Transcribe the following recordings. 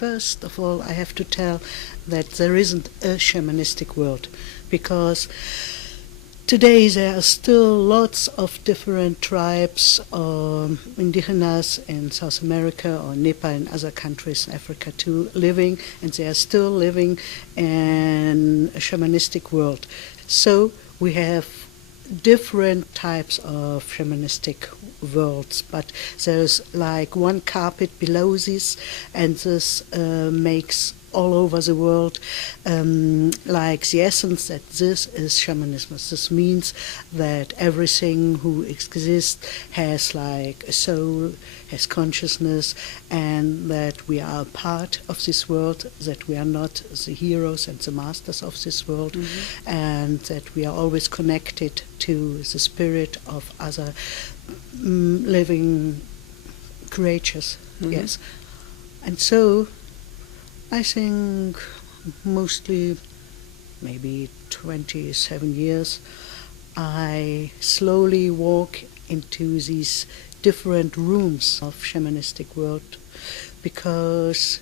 first of all, I have to tell that there isn't a shamanistic world, because today there are still lots of different tribes or indigenous in South America or Nepal and other countries in Africa too living, and they are still living in a shamanistic world. So we have different types of shamanistic worlds, but there's like one carpet below this, and this makes all over the world like the essence that this is shamanism. This means that everything who exists has like a soul, has consciousness, and that we are a part of this world, that we are not the heroes and the masters of this world, and that we are always connected to the spirit of other living creatures. Yes. And so I think mostly maybe 27 years I slowly walk into these different rooms of shamanistic world, because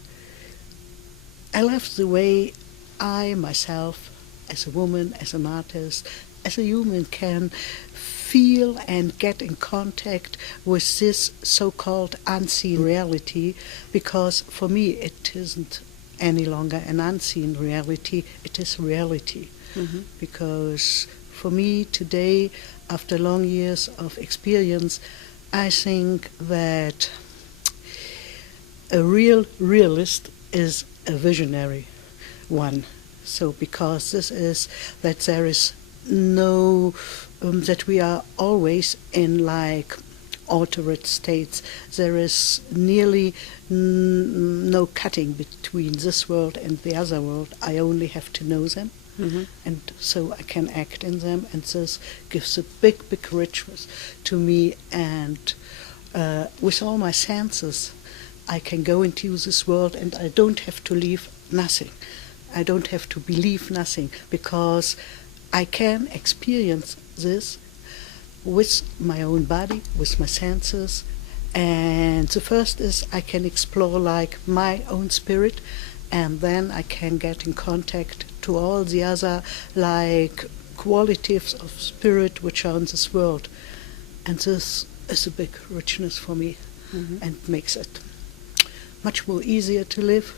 I love the way I myself, as a woman, as an artist, as a human, can feel and get in contact with this so-called unseen reality, because for me it isn't any longer an unseen reality, it is reality. Because for me today, after long years of experience, I think that a real realist is a visionary one. So because this is that there is no, that we are always in like altered states. There is nearly no cutting between this world and the other world. I only have to know them, and so I can act in them, and this gives a big richness to me, and with all my senses I can go into this world, and I don't have to leave nothing. I don't have to believe nothing, because I can experience this with my own body, with my senses. And the first is I can explore like my own spirit, and then I can get in contact to all the other like qualities of spirit which are in this world. And this is a big richness for me, and makes it much more easier to live.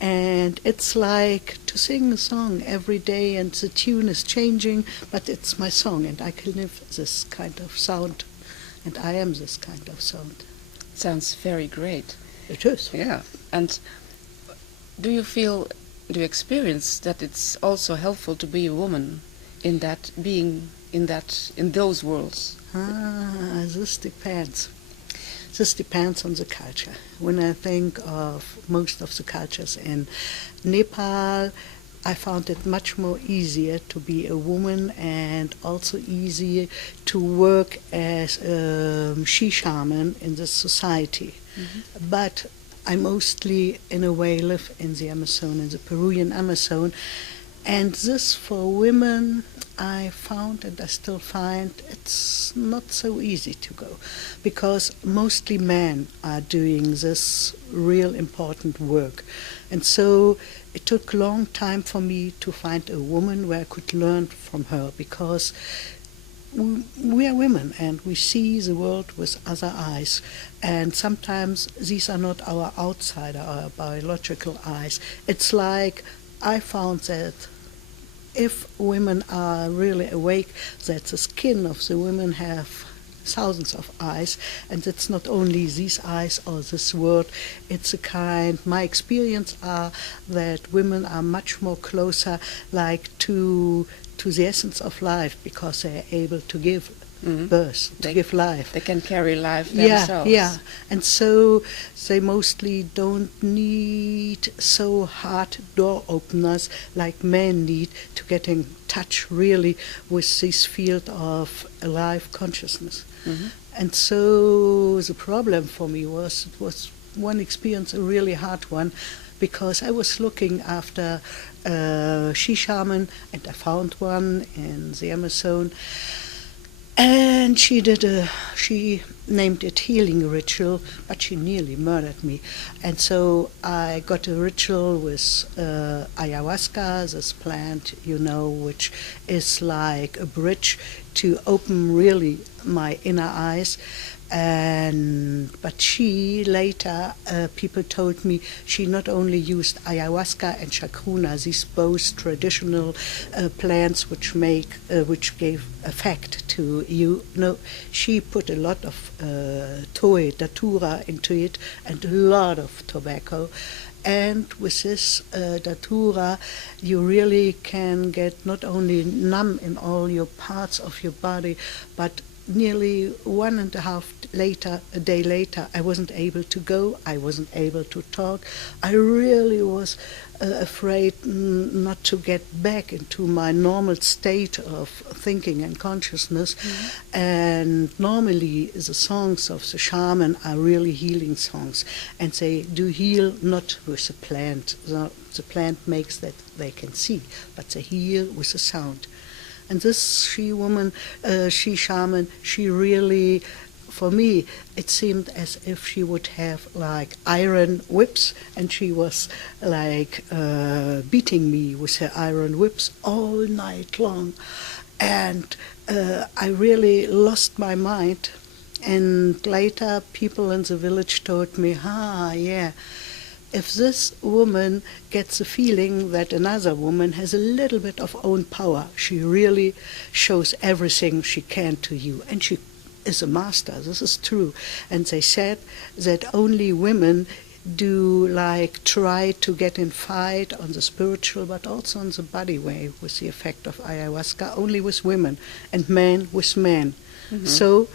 And it's like to sing a song every day, and the tune is changing, but it's my song, and I can live this kind of sound, and I am this kind of sound. Sounds very great. It is. Yeah. And do you experience that it's also helpful to be a woman in that, being in those worlds? This depends. This depends on the culture. When I think of most of the cultures in Nepal, I found it much more easier to be a woman, and also easier to work as a she shaman in this society. But I mostly, in a way, live in the Amazon, in the Peruvian Amazon, and this for women I found, and I still find, it's not so easy to go, because mostly men are doing this real important work. And so it took a long time for me to find a woman where I could learn from her, because we are women and we see the world with other eyes, and sometimes these are not our outside, our biological eyes. It's like I found that if women are really awake, that the skin of the women have thousands of eyes, and it's not only these eyes or this world, it's a kind, my experience are that women are much more closer like to the essence of life, because they are able to give birth, to give life. They can carry life themselves. Yeah, and so they mostly don't need so hard door openers like men need to get in touch really with this field of alive consciousness. And so the problem for me was one experience, a really hard one, because I was looking after a she shaman, and I found one in the Amazon. And And she named it healing ritual, but she nearly murdered me. And so I got a ritual with ayahuasca, this plant, which is like a bridge to open really my inner eyes. But she later, people told me, she not only used ayahuasca and chacruna, these both traditional plants which gave effect to you. No, she put a lot of toe, datura into it, and a lot of tobacco. And with this datura, you really can get not only numb in all your parts of your body, but nearly 1.5 day later, I wasn't able to go, I wasn't able to talk. I really was afraid not to get back into my normal state of thinking and consciousness. Mm-hmm. And normally the songs of the shaman are really healing songs, and they do heal not with the plant. The plant makes that they can see, but they heal with the sound. And this she-woman, she-shaman, she really, for me, it seemed as if she would have like iron whips, and she was like beating me with her iron whips all night long. And I really lost my mind. And later, people in the village told me, yeah, if this woman gets a feeling that another woman has a little bit of own power, she really shows everything she can to you. And she is a master, this is true. And they said that only women do like try to get in fight on the spiritual but also on the body way with the effect of ayahuasca, only with women, and men with men. Mm-hmm. So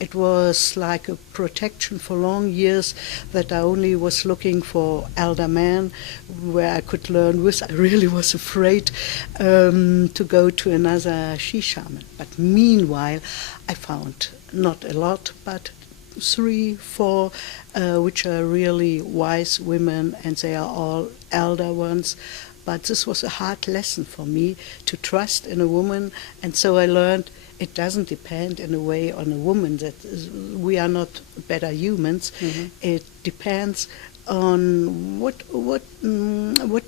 it was like a protection for long years that I only was looking for elder men where I could learn with. I really was afraid to go to another she-shaman. But meanwhile, I found not a lot, but 3, 4, which are really wise women, and they are all elder ones. But this was a hard lesson for me, to trust in a woman, and so I learned it doesn't depend in a way on a woman, that we are not better humans. Mm-hmm. It depends on what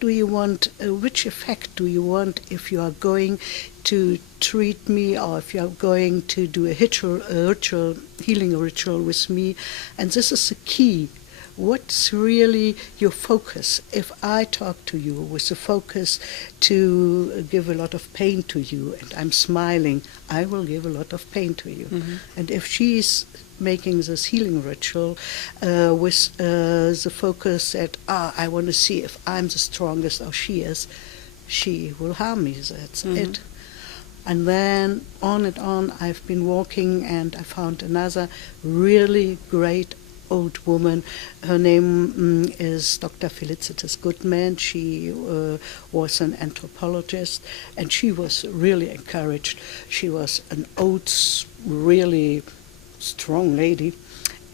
do you want, which effect do you want if you are going to treat me, or if you are going to do a healing ritual with me. And this is the key. What's really your focus? If I talk to you with the focus to give a lot of pain to you, and I'm smiling, I will give a lot of pain to you. Mm-hmm. And if she's making this healing ritual with the focus that, I want to see if I'm the strongest or she is, she will harm me. That's it. And then on and on, I've been walking, and I found another really great old woman. Her name is Dr. Felicitas Goodman. She was an anthropologist, and she was really encouraged. She was an old, really strong lady,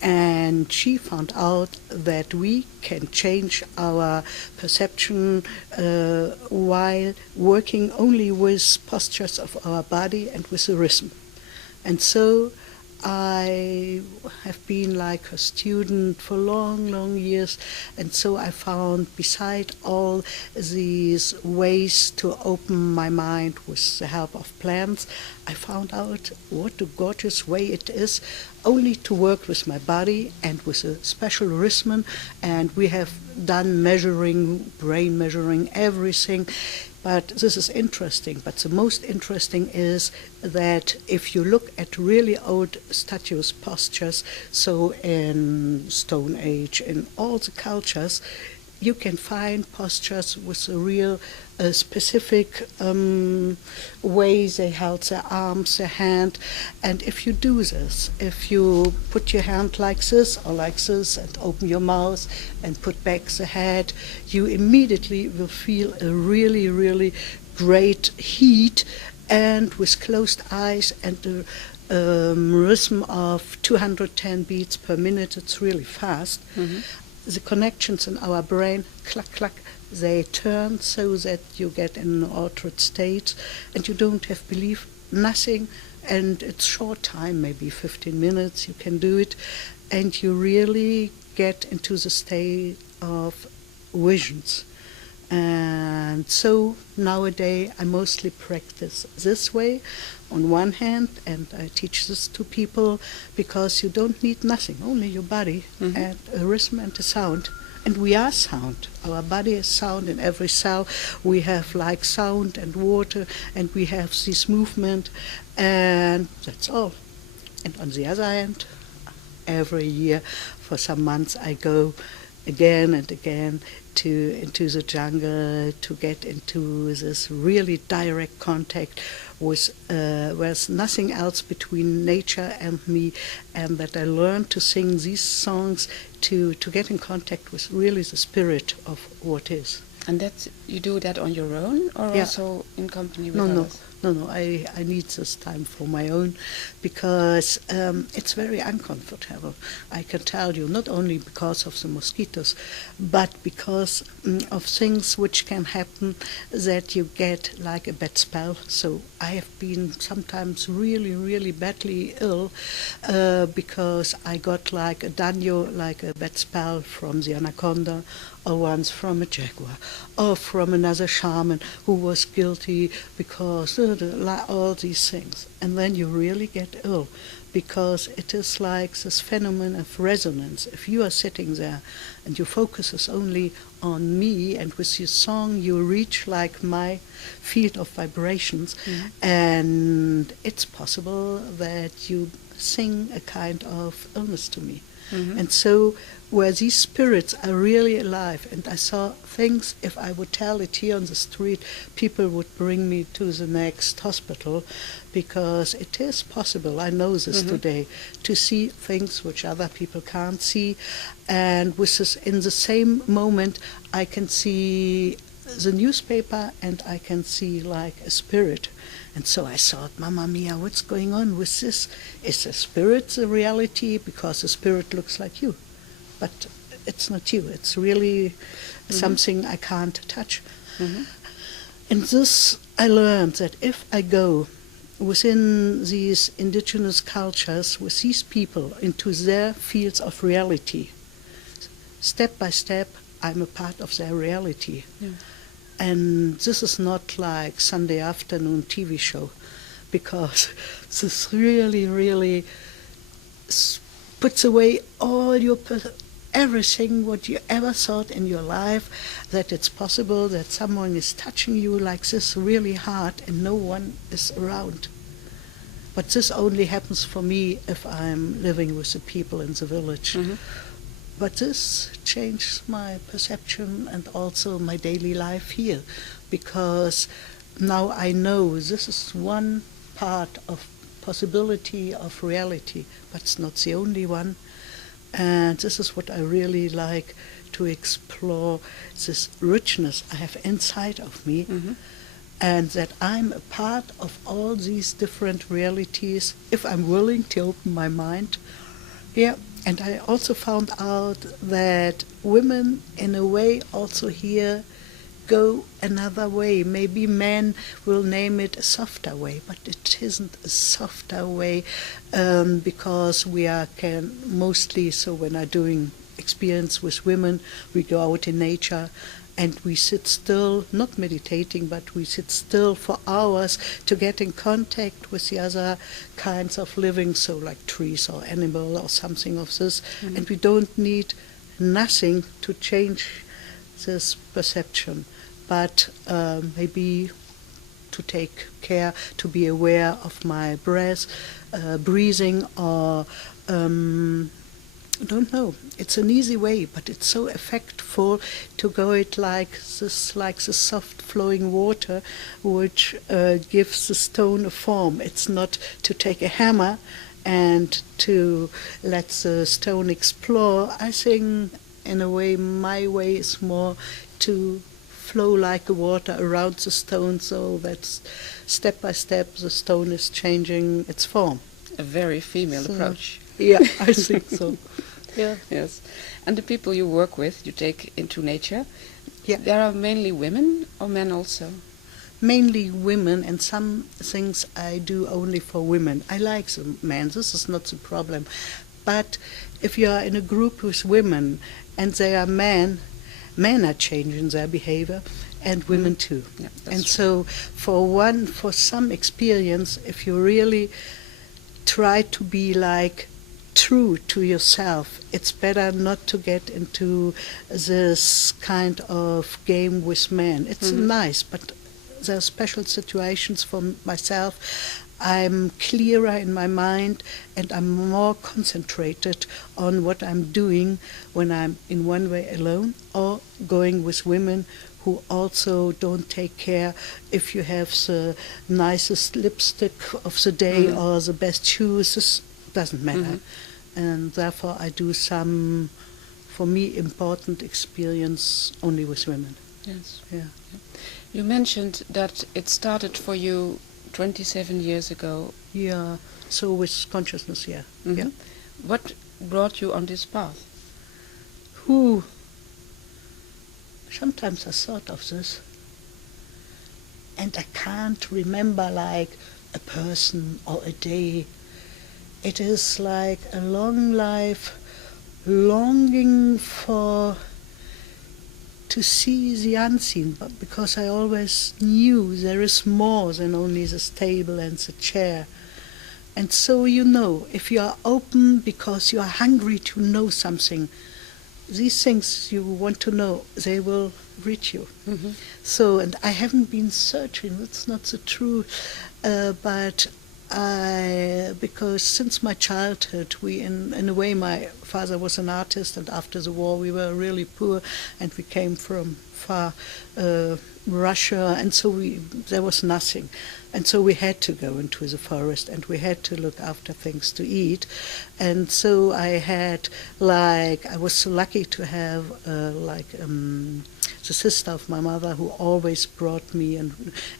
and she found out that we can change our perception while working only with postures of our body and with the rhythm. And so I have been like a student for long, long years, and so I found, beside all these ways to open my mind with the help of plants, I found out what a gorgeous way it is only to work with my body and with a special rhythm. And we have done measuring, brain measuring, everything. But this is interesting. But the most interesting is that if you look at really old statues, postures, so in Stone Age, in all the cultures, you can find postures with a real specific way they held their arms, their hand. And if you do this, if you put your hand like this or like this and open your mouth and put back the head, you immediately will feel a really, really great heat, and with closed eyes and a rhythm of 210 beats per minute, it's really fast. Mm-hmm. The connections in our brain, clack, clack, they turn so that you get in an altered state, and you don't have belief, nothing and it's short time, maybe 15 minutes, you can do it, and you really get into the state of visions. And so nowadays I mostly practice this way on one hand, and I teach this to people because you don't need nothing, only your body and a rhythm and a sound. And we are sound. Our body is sound in every cell. We have like sound and water, and we have this movement, and that's all. And on the other hand, every year for some months I go again and again into the jungle to get into this really direct contact with there's nothing else between nature and me, and that I learned to sing these songs to get in contact with really the spirit of what is. And that you do that on your own, or also in company with others? No, I need this time for my own, because it's very uncomfortable. I can tell you, not only because of the mosquitoes, but because of things which can happen, that you get like a bad spell. So I have been sometimes really, really badly ill because I got like a daño, like a bad spell from the anaconda, or once from a jaguar, or from another shaman who was guilty, because all these things. And then you really get ill, because it is like this phenomenon of resonance. If you are sitting there and your focus is only on me, and with your song you reach like my field of vibrations, and it's possible that you sing a kind of illness to me. And so where these spirits are really alive, and I saw things, if I would tell it here on the street, people would bring me to the next hospital, because it is possible, I know this today, to see things which other people can't see, and with this, in the same moment I can see the newspaper and I can see like a spirit. And so I thought, Mamma Mia, what's going on with this? Is the spirit the reality? Because the spirit looks like you. But it's not you. It's really something I can't touch. And this I learned, that if I go within these indigenous cultures, with these people, into their fields of reality, step by step, I'm a part of their reality. And this is not like Sunday afternoon TV show, because this really, really puts away all your everything what you ever thought in your life, that it's possible that someone is touching you like this really hard and no one is around. But this only happens for me if I'm living with the people in the village. But this changed my perception and also my daily life here, because now I know this is one part of possibility of reality, but it's not the only one. And this is what I really like to explore, this richness I have inside of me, and that I'm a part of all these different realities if I'm willing to open my mind. And I also found out that women, in a way, also here go another way. Maybe men will name it a softer way, but it isn't a softer way, because we can mostly, so when I'm doing experience with women, we go out in nature and we sit still, not meditating, but we sit still for hours to get in contact with the other kinds of living, so like trees or animal or something of this, and we don't need nothing to change this perception, but maybe to take care, to be aware of my breath, breathing, or I don't know. It's an easy way, but it's so effectful to go it like the soft flowing water, which gives the stone a form. It's not to take a hammer and to let the stone explore. I think, in a way, my way is more to flow like a water around the stone, so that step by step the stone is changing its form. A very female approach. Yeah, I think so. Yeah. Yes. And the people you work with, you take into nature, Yeah. there are mainly women or men also? mainly women, and some things I do only for women. I like the men, this is not the problem. But if you are in a group with women and they are men are changing their behavior, and women too. Yeah, And true. so for some experience, if you really try to be like true to yourself, it's better not to get into this kind of game with men. It's nice, but there are special situations for myself. I'm clearer in my mind and I'm more concentrated on what I'm doing when I'm in one way alone or going with women who also don't take care if you have the nicest lipstick of the day or the best shoes. This doesn't matter. And therefore I do some, for me, important experience only with women. Yes. Yeah. You mentioned that it started for you 27 years ago. Yeah. So with consciousness, yeah. Yeah. What brought you on this path? Who? Sometimes I thought of this, and I can't remember like a person or a day. It is like a long life longing for to see the unseen, but because I always knew there is more than only this table and the chair. And so if you are open because you are hungry to know something, these things you want to know, they will reach you. So, and I haven't been searching, that's not the truth, but because since my childhood, in a way, my father was an artist, and after the war we were really poor, and we came from far Russia, and so there was nothing. And so we had to go into the forest, and we had to look after things to eat. And so I was so lucky to have the sister of my mother who always brought me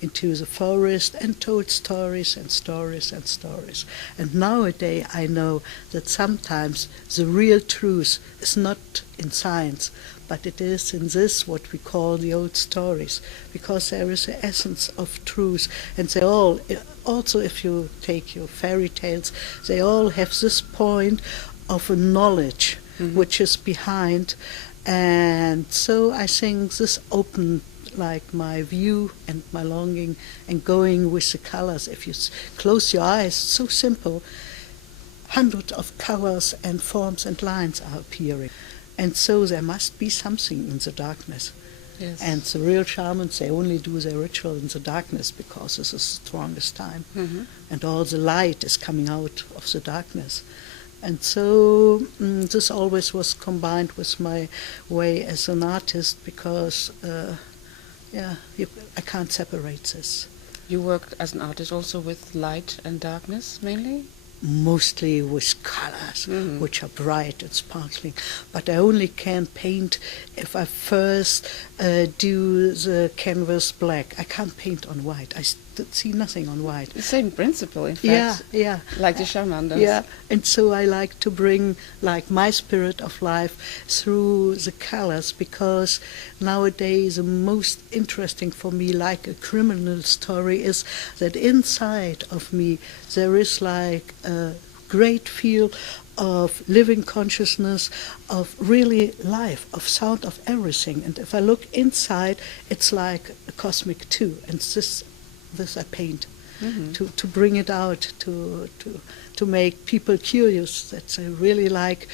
into the forest and told stories and stories and stories. And nowadays I know that sometimes the real truth is not in science, but it is in this, what we call the old stories, because there is the essence of truth, and they all, also if you take your fairy tales, they all have this point of a knowledge which is behind, and so I think this opened like my view and my longing and going with the colors. If you close your eyes, so simple, hundreds of colors and forms and lines are appearing. And so there must be something in the darkness. Yes. And the real shamans, they only do their ritual in the darkness because this is the strongest time. And all the light is coming out of the darkness. And so this always was combined with my way as an artist because, I can't separate this. You worked as an artist also with light and darkness mainly? Mostly with colors, which are bright and sparkling. But I only can paint if I first do the canvas black. I can't paint on white. I see nothing on white. The same principle, in fact. Yeah. Like the shaman does. Yeah, and so I like to bring like my spirit of life through the colors, because nowadays the most interesting for me, like a criminal story, is that inside of me there is like a great feel of living consciousness, of really life, of sound, of everything. And if I look inside, it's like a cosmic too. And this I paint to bring it out, to make people curious, that they really like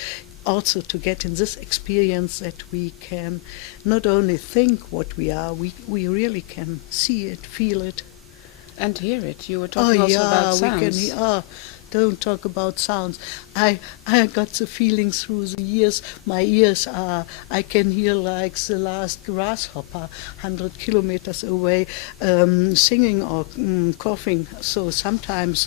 also to get in this experience that we can not only think what we are, we really can see it, feel it. And hear it. You were talking also about sounds. We can don't talk about sounds. I got the feeling through the years, my ears are, I can hear like the last grasshopper 100 kilometers away singing or coughing. So sometimes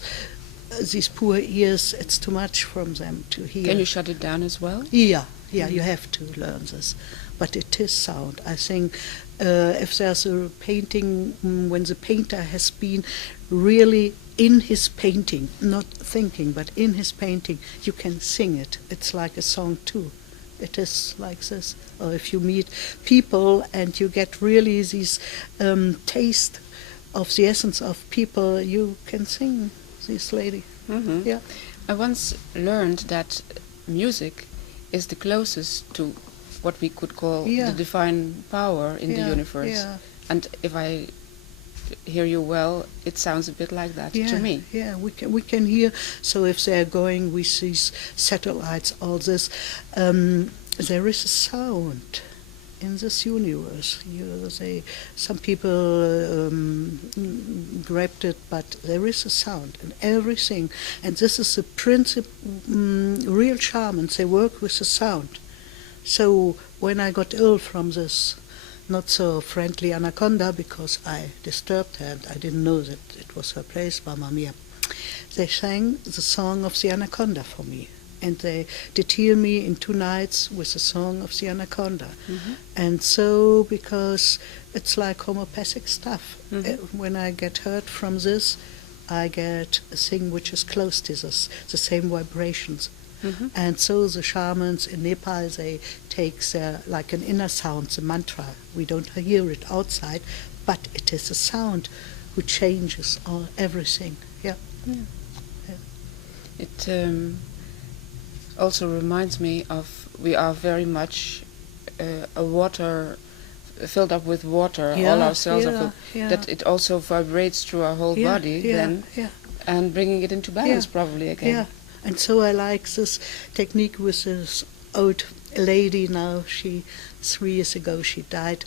these poor ears, it's too much from them to hear. Can you shut it down as well? Yeah, you have to learn this. But it is sound. I think if there's a painting, when the painter has been really in his painting, not thinking, but in his painting, you can sing it. It's like a song too. It is like this. Or if you meet people and you get really this taste of the essence of people, you can sing this lady. Hmm. Yeah. I once learned that music is the closest to what we could call Yeah. the divine power in the Yeah, universe. yeah. And if I hear you well, it sounds a bit like that to me. Yeah, we can hear. So if they're going with these satellites, all this, there is a sound in this universe. Some people grabbed it, but there is a sound in everything, and this is the principle. Real shamans, they work with the sound. So when I got ill from this not so friendly anaconda, because I disturbed her and I didn't know that it was her place, Mamma Mia, they sang the song of the anaconda for me. And they did heal me in 2 nights with the song of the anaconda. Mm-hmm. And so, because it's like homeopathic stuff, Mm-hmm. when I get hurt from this, I get a thing which is close to this, the same vibrations. Mm-hmm. And so the shamans in Nepal, they take their, like an inner sound, the mantra. We don't hear it outside, but it is a sound which changes everything. Yeah. Yeah. Yeah. It also reminds me of we are very much a water filled up with water. Yeah, all our cells are yeah, filled, yeah. that it also vibrates through our whole Yeah, body yeah, then, yeah. and bringing it into balance Yeah. probably again. Yeah, and so I like this technique with this old lady now. 3 years ago she died,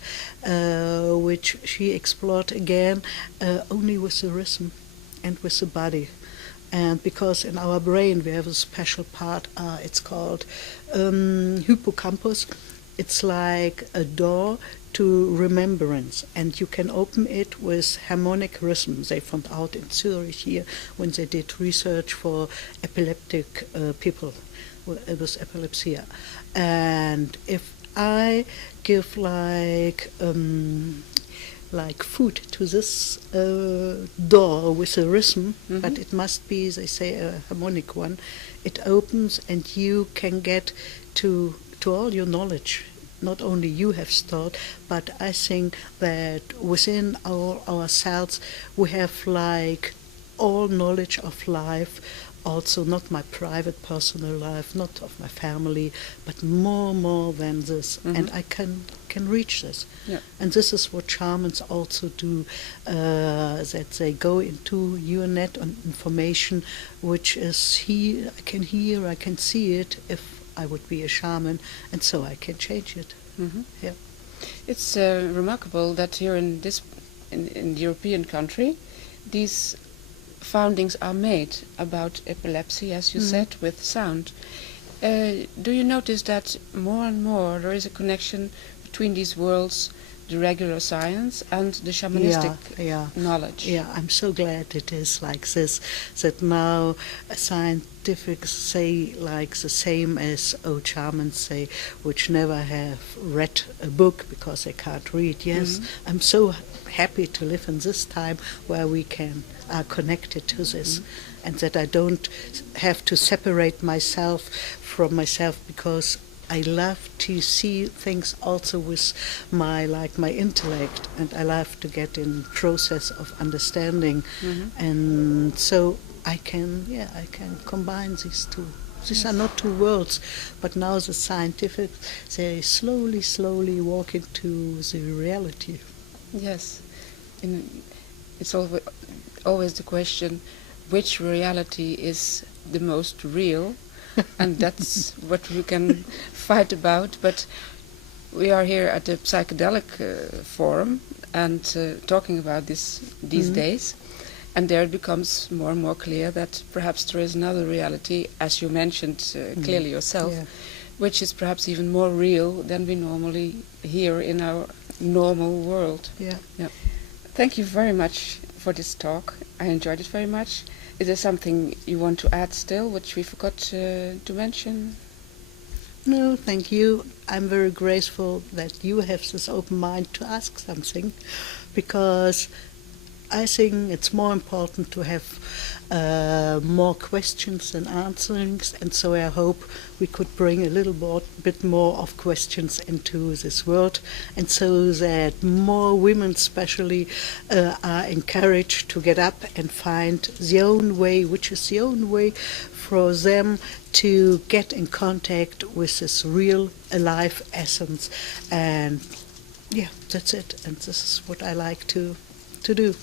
which she explored again only with the rhythm and with the body. And because in our brain we have a special part, it's called hippocampus. It's like a door to remembrance, and you can open it with harmonic rhythm. They found out in Zurich here when they did research for epileptic people with epilepsy. And if I give like food to this door with a rhythm, but it must be, they say, a harmonic one, it opens and you can get to all your knowledge. Not only you have stored, but I think that within ourselves we have like all knowledge of life, also not my private personal life, not of my family, but more than this. And I can reach this. Yeah. And this is what shamans also do, that they go into your net on information which is here, I can hear, I can see it if I would be a shaman, and so I can change it. Mm-hmm. Yeah. It's remarkable that here in the European country, these foundings are made about epilepsy, as you said, with sound. Do you notice that more and more there is a connection between these worlds, the regular science and the shamanistic knowledge? Yeah, I'm so glad it is like this, that now scientific say like the same as old shamans say, which never have read a book because they can't read. Yes, I'm so happy to live in this time where we are connected to this, and that I don't have to separate myself from myself, because I love to see things also with my intellect, and I love to get in process of understanding, and so I can combine these two. These are not two worlds, but now the scientific, they slowly walk into the reality. Yes, it's always the question, which reality is the most real? And that's what we can fight about. But we are here at the Psychedelic Forum and talking about these days, and there it becomes more and more clear that perhaps there is another reality, as you mentioned clearly yourself, which is perhaps even more real than we normally hear in our normal world. Yeah. Thank you very much for this talk. I enjoyed it very much. Is there something you want to add still, which we forgot to mention? No, thank you. I'm very grateful that you have this open mind to ask something, because I think it's more important to have more questions than answerings, and so I hope we could bring a little bit more of questions into this world, and so that more women especially are encouraged to get up and find their own way, which is the own way for them to get in contact with this real alive essence. And yeah, that's it, and this is what I like to do.